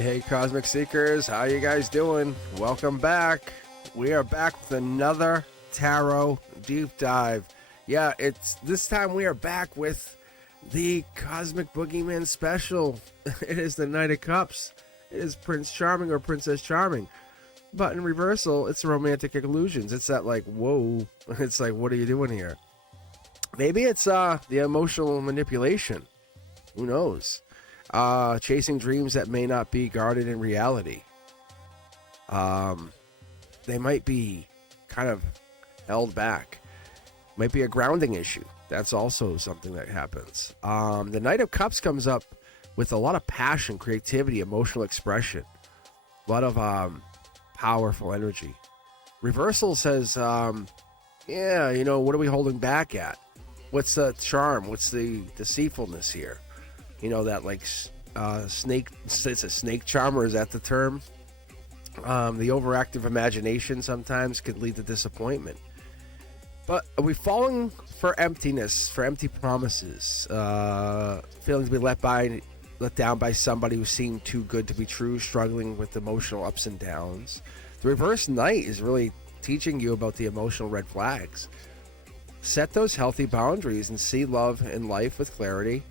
Hey, Cosmic Seekers, how you guys doing? Welcome back. We are back with another tarot deep dive. Yeah, it's this time we are back with the Cosmic Boogeyman special. It is the Knight of Cups. It is Prince Charming or Princess Charming. But in reversal, it's romantic illusions. It's that like, whoa. It's like, what are you doing here? Maybe it's the emotional manipulation. Who knows? Chasing dreams that may not be guarded in reality. They might be kind of held back. Might be a grounding issue. That's also something that happens. The Knight of Cups comes up with a lot of passion, creativity, emotional expression. A lot of powerful energy. Reversal says, yeah, you know, what are we holding back at? What's the charm? What's the deceitfulness here? You know, that like snake, it's a snake charmer, is that the term? The overactive imagination sometimes could lead to disappointment. But are we falling for emptiness, for empty promises, feeling to be let down by somebody who seemed too good to be true, struggling with emotional ups and downs? The reverse Knight is really teaching you about the emotional red flags. Set those healthy boundaries and see love and life with clarity.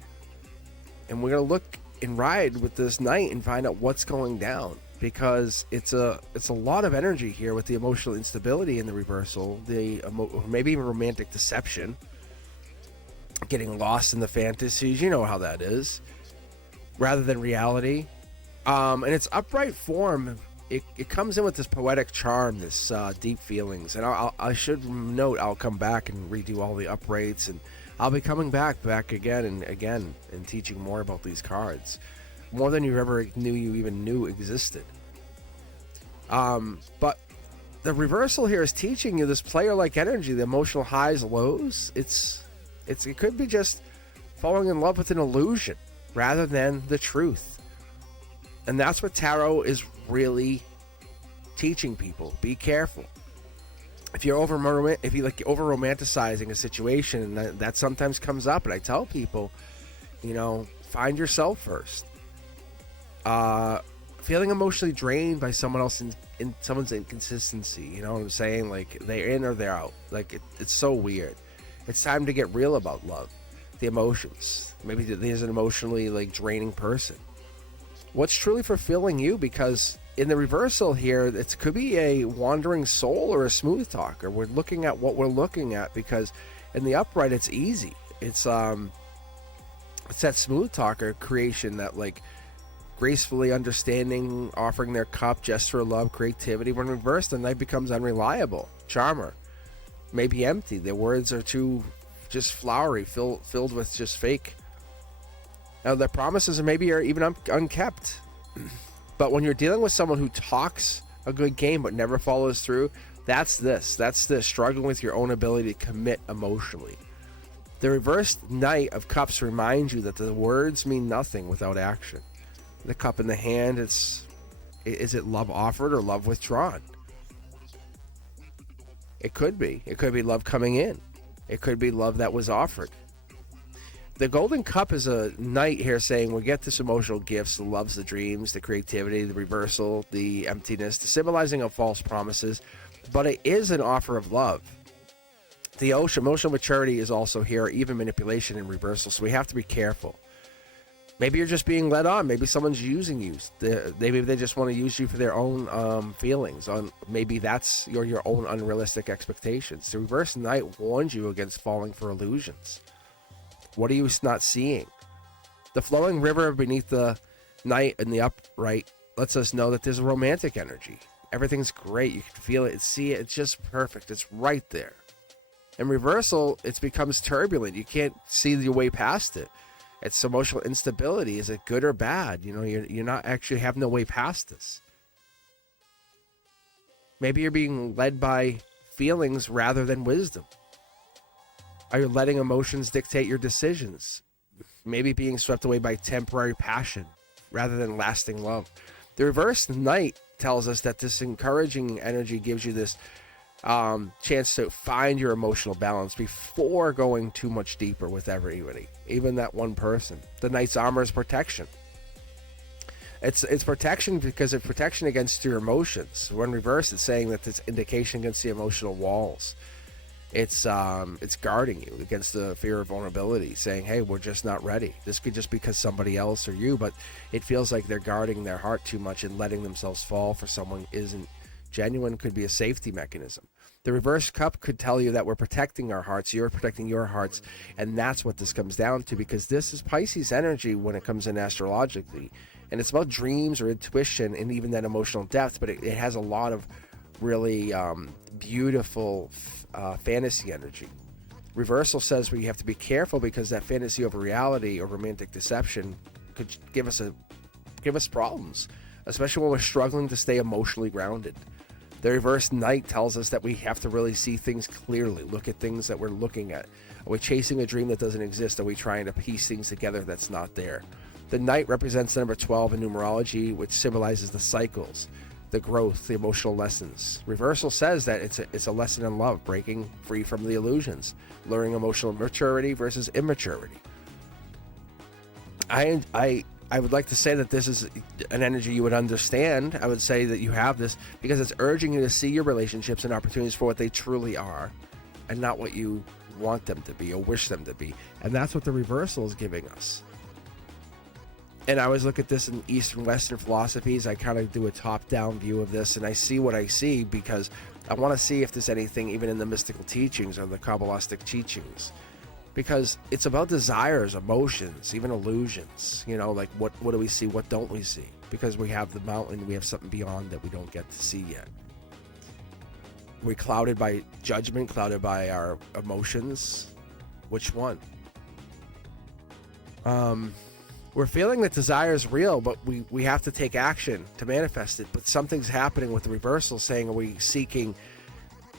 And we're going to look and ride with this Knight and find out what's going down, because it's a lot of energy here with the emotional instability in the reversal, maybe even romantic deception, getting lost in the fantasies. You know how that is, rather than reality. And its upright form, it comes in with this poetic charm, this deep feelings. And I should note, I'll come back and redo all the uprights, and I'll be coming back again and again and teaching more about these cards, more than you ever knew existed. But the reversal here is teaching you this player-like energy, the emotional highs, lows. It could be just falling in love with an illusion rather than the truth. And that's what tarot is really teaching people. Be careful. If you're over romanticizing a situation, and that sometimes comes up, and I tell people, you know, find yourself first. Feeling emotionally drained by someone else in someone's inconsistency, you know what I'm saying? Like, they're in or they're out. Like, it's so weird. It's time to get real about love, the emotions. Maybe there's an emotionally like draining person. What's truly fulfilling you? Because in the reversal here, it could be a wandering soul or a smooth talker. We're looking at what we're looking at, because in the upright, it's easy. It's that smooth talker creation, that like gracefully understanding, offering their cup, gesture of love, creativity. When reversed, the Knight becomes unreliable, charmer, maybe empty. Their words are too just flowery, filled with just fake. Now, their promises are even unkept. But when you're dealing with someone who talks a good game but never follows through, that's this struggling with your own ability to commit emotionally. The reversed Knight of Cups reminds you that the words mean nothing without action. The cup in the hand, is it love offered or love withdrawn? It could be love coming in. It could be love that was offered. The golden cup is a Knight here saying we get this emotional gifts, the loves, the dreams, the creativity, the reversal, the emptiness, the symbolizing of false promises, but it is an offer of love. The emotional maturity is also here, even manipulation in reversal, so we have to be careful. Maybe you're just being led on. Maybe someone's using you. Maybe they just want to use you for their own feelings. Maybe that's your own unrealistic expectations. The reverse Knight warns you against falling for illusions. What are you not seeing? The flowing river beneath the Knight in the upright lets us know that there's a romantic energy. Everything's great. You can feel it, see it. It's just perfect. It's right there. In reversal, it becomes turbulent. You can't see your way past it. It's emotional instability. Is it good or bad? You know, you're not actually having no way past this. Maybe you're being led by feelings rather than wisdom. Are you letting emotions dictate your decisions? Maybe being swept away by temporary passion rather than lasting love. The reverse Knight tells us that this encouraging energy gives you this chance to find your emotional balance before going too much deeper with everybody, even that one person. The Knight's armor is protection. It's protection because it's protection against your emotions. When reverse, it's saying that it's indication against the emotional walls. It's guarding you against the fear of vulnerability, saying, hey, we're just not ready. This could just be because somebody else or you, but it feels like they're guarding their heart too much and letting themselves fall for someone isn't genuine. Could be a safety mechanism. The reverse cup could tell you that we're protecting our hearts, you're protecting your hearts, and that's what this comes down to, because this is Pisces energy when it comes in astrologically, and it's about dreams or intuition and even that emotional depth, but it has a lot of really beautiful fantasy energy. Reversal says we have to be careful because that fantasy over reality or romantic deception could give us problems, especially when we're struggling to stay emotionally grounded. The reverse knight tells us that we have to really see things clearly, look at things that we're looking at. Are we chasing a dream that doesn't exist? Are we trying to piece things together that's not there? The knight represents the number 12 in numerology, which symbolizes the cycles, the growth, the emotional lessons. Reversal says that it's a lesson in love, breaking free from the illusions, learning emotional maturity versus immaturity. I would like to say that this is an energy you would understand. I would say that you have this because it's urging you to see your relationships and opportunities for what they truly are and not what you want them to be or wish them to be. And that's what the reversal is giving us. And I always look at this in Eastern Western philosophies. I kind of do a top-down view of this, and I see what I see because I want to see if there's anything even in the mystical teachings or the Kabbalistic teachings. Because it's about desires, emotions, even illusions. You know, like what do we see, what don't we see? Because we have the mountain, we have something beyond that we don't get to see yet. We're clouded by judgment, clouded by our emotions. Which one? We're feeling that desire is real, but we have to take action to manifest it. But something's happening with the reversal, saying, are we seeking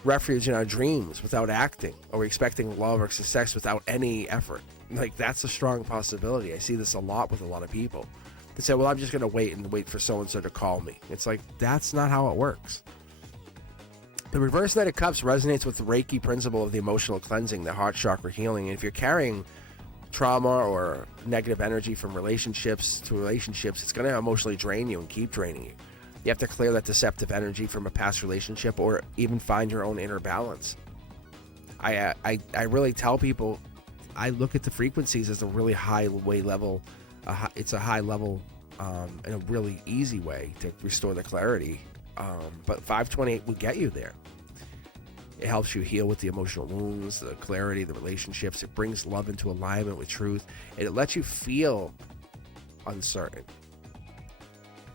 refuge in our dreams without acting? Are we expecting love or success without any effort? Like, that's a strong possibility. I see this a lot with a lot of people. They say, well, I'm just going to wait for so-and-so to call me. It's like, that's not how it works. The reverse Knight of Cups resonates with the Reiki principle of the emotional cleansing, the heart chakra healing. And if you're carrying trauma or negative energy from relationships to relationships, it's going to emotionally drain you and keep draining you. You have to clear that deceptive energy from a past relationship or even find your own inner balance. I really tell people, I look at the frequencies as a really high level. It's a high level and a really easy way to restore the clarity. But 528 will get you there. It helps you heal with the emotional wounds, the clarity, the relationships. It brings love into alignment with truth. And it lets you feel uncertain,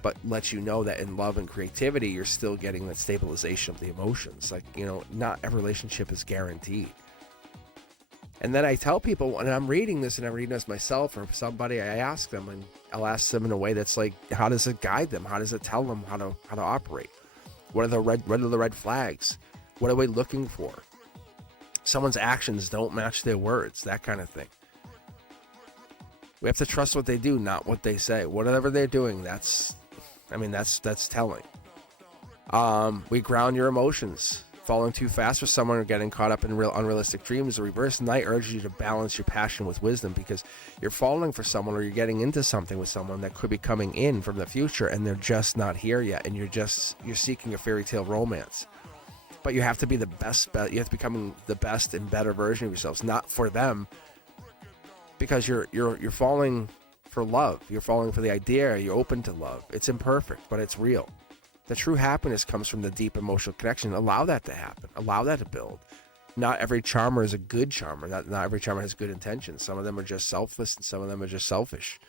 but lets you know that in love and creativity, you're still getting that stabilization of the emotions. Like, you know, not every relationship is guaranteed. And then I tell people when I'm reading this, and I'm reading this myself or somebody, I ask them, and I'll ask them in a way that's like, how does it guide them? How does it tell them how to operate? What are the red flags? What are we looking for? Someone's actions don't match their words, that kind of thing. We have to trust what they do, not what they say. Whatever they're doing, that's telling. We ground your emotions. Falling too fast for someone or getting caught up in unrealistic dreams. The reverse Knight urges you to balance your passion with wisdom, because you're falling for someone or you're getting into something with someone that could be coming in from the future and they're just not here yet, and you're seeking a fairy tale romance. But you have to be the best. You have to become the best and better version of yourselves, not for them, because you're falling for love. You're falling for the idea. You're open to love. It's imperfect, but it's real. The true happiness comes from the deep emotional connection. Allow that to happen. Allow that to build. Not every charmer is a good charmer. Not every charmer has good intentions. Some of them are just selfless, and some of them are just selfish.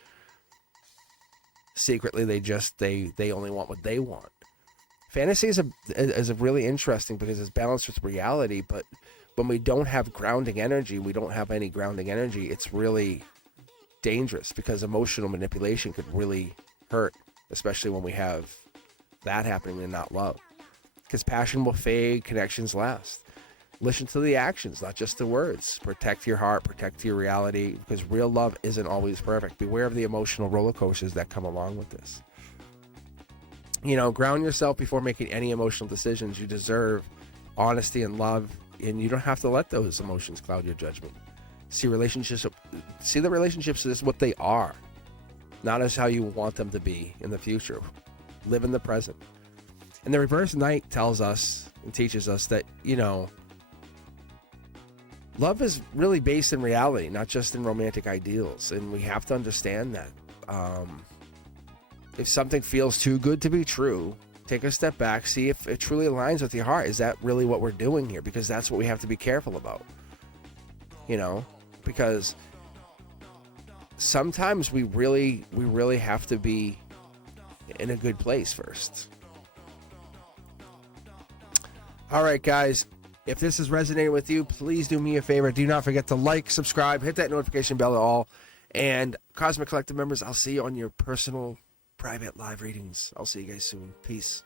Secretly, they only want what they want. Fantasy is a really interesting because it's balanced with reality, but when we don't have grounding energy, we don't have any grounding energy, it's really dangerous because emotional manipulation could really hurt, especially when we have that happening and not love. Because passion will fade, connections last. Listen to the actions, not just the words. Protect your heart, protect your reality, because real love isn't always perfect. Beware of the emotional roller coasters that come along with this. You know, ground yourself before making any emotional decisions. You deserve honesty and love, and you don't have to let those emotions cloud your judgment. See the relationships as what they are. not as how you want them to be in the future. Live in the present. And the reverse knight tells us and teaches us that, you know, love is really based in reality, not just in romantic ideals. And we have to understand that. If something feels too good to be true, take a step back, see if it truly aligns with your heart. Is that really what we're doing here? Because that's what we have to be careful about. You know, because sometimes we really have to be in a good place first. All right, guys. If this is resonating with you, please do me a favor. Do not forget to like, subscribe, hit that notification bell at all. And Cosmic Collective members, I'll see you on your personal, private live readings. I'll see you guys soon. Peace.